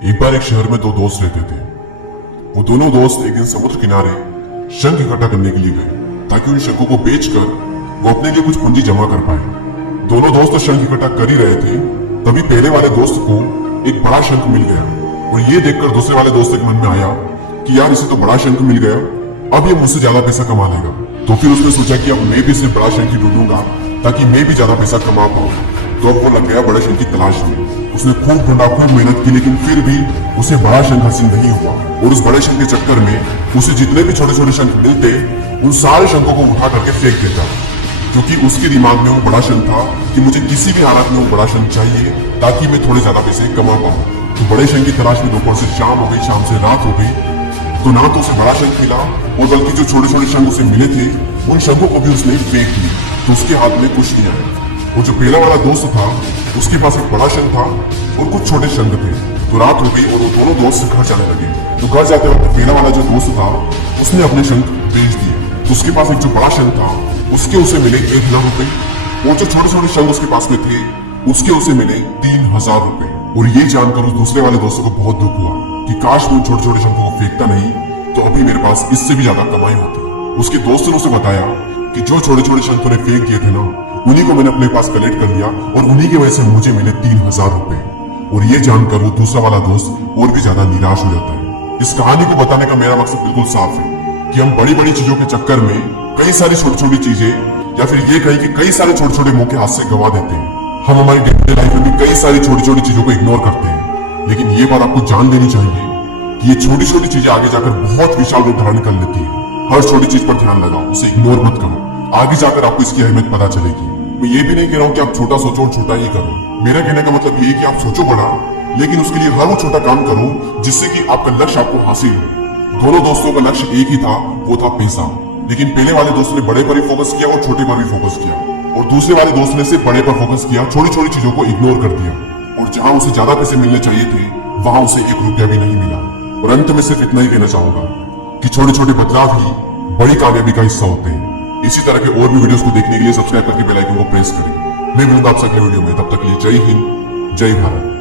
एक बार एक शहर में दो दोस्त रहते थे। वो दोनों दोस्त एक दिन समुद्र किनारे शंख इकट्ठा करने के लिए गए ताकि उन शंखों को बेचकर वो अपने लिए कुछ पूंजी जमा कर पाए। दोनों दोस्त तो शंख इकट्ठा कर ही रहे थे, तभी पहले वाले दोस्त को एक बड़ा शंख मिल गया और ये देखकर दूसरे वाले दोस्त के मन में आया कि यार इसे तो बड़ा शंख मिल गया, अब ये मुझसे ज्यादा पैसा कमा लेगा। तो फिर उसने सोचा कि अब मैं भी इसे बड़ा शंख ही ढूंढूंगा ताकि मैं भी ज्यादा पैसा कमा पाऊं। तो अब वो लग गया बड़े शंख की तलाश में। उसने खूब ढूंढा, खूब मेहनत की, लेकिन फिर भी उसे बड़ा शंख हासिल नहीं हुआ। और उस बड़े शंख के चक्कर में उसे जितने भी छोटे छोटे शंख मिलते उन सारे शंखों को उठा करके फेंक देता, क्योंकि उसके दिमाग में वो बड़ा शंख था कि मुझे किसी भी हालत में वो बड़ा शंख चाहिए ताकि मैं थोड़े ज्यादा पैसे कमा पाऊं। तो बड़े शंख की तलाश में दोपहर से शाम हो गई, शाम से रात हो गई, तो ना तो उसे बड़ा शंख मिला और बल्कि जो छोटे छोटे शंख उसे मिले थे उन शंखों को भी उसने फेंक दिया। तो उसके हाथ में कुछ नहीं आया। और जो पहला वाला दोस्त था उसके पास एक बड़ा शंख था और कुछ छोटे शंख थे। तो रात हो गई और वो दोनों दोस्त घर जाने लगे। तो घर जाते वक्त पहला वाला जो दोस्त था उसने अपने शंख बेच दिए। तो उसके पास एक जो बड़ा शंख था उसके उसे मिले 1,00,000 रुपए और जो छोटे छोटे शंख उसके पास में थे उसके उसे मिले 3,000 रुपए। और ये जानकर उस दूसरे वाले दोस्त को बहुत दुख हुआ कि काश मैं उन छोटे छोटे शंखों को फेंकता नहीं तो अभी मेरे पास इससे भी ज्यादा कमाई होती। उसके दोस्त ने उसे बताया कि जो छोटे छोटे शंख तूने फेंक दिए थे ना उन्हीं को मैंने अपने पास कलेक्ट कर लिया और उन्हीं की वजह से मुझे मिले 3,000 रुपए। और ये जानकर वो दूसरा वाला दोस्त और भी ज्यादा निराश हो जाता है। इस कहानी को बताने का मेरा मकसद बिल्कुल साफ है कि हम बड़ी बड़ी चीजों के चक्कर में कई सारी छोटी छोटी चीजें या फिर ये कहें कि कई सारे छोटे छोटे मौके हाथ से गवा देते हैं। हम हमारी डे टू डे लाइफ में भी कई सारी छोटी छोटी चीजों को इग्नोर करते हैं, लेकिन ये बात आपको जान लेनी चाहिए कि ये छोटी छोटी चीजें आगे जाकर बहुत विशाल रूप धारण कर लेती है। हर छोटी चीज पर ध्यान लगाओ, उसे इग्नोर मत करो, आगे जाकर आपको इसकी अहमियत पता चलेगी। मैं ये भी नहीं कह रहा हूँ कि आप छोटा सोचो और छोटा ही करो। मेरा कहने का मतलब ये कि आप सोचो बड़ा, लेकिन उसके लिए हर वो छोटा काम करो जिससे कि आपका लक्ष्य आपको हासिल हो। दोनों दोस्तों का लक्ष्य एक ही था, वो था पैसा। लेकिन पहले वाले दोस्त ने बड़े पर ही फोकस किया और छोटे पर भी फोकस किया, और दूसरे वाले दोस्त ने सिर्फ बड़े पर फोकस किया, छोटी छोटी चीजों को इग्नोर कर दिया। और जहां उसे ज्यादा पैसे मिलने चाहिए थे वहां उसे 1 रुपया भी नहीं मिला। और अंत में सिर्फ इतना ही कहना चाहूंगा कि छोटे छोटे बदलाव ही बड़ी कामयाबी का हिस्सा होते हैं। इसी तरह के और भी वीडियोस को देखने के लिए सब्सक्राइब करके बेल आइकन को प्रेस करें। मैं मिलूंगा आपसे अगले वीडियो में, तब तक के लिए जय हिंद, जय भारत।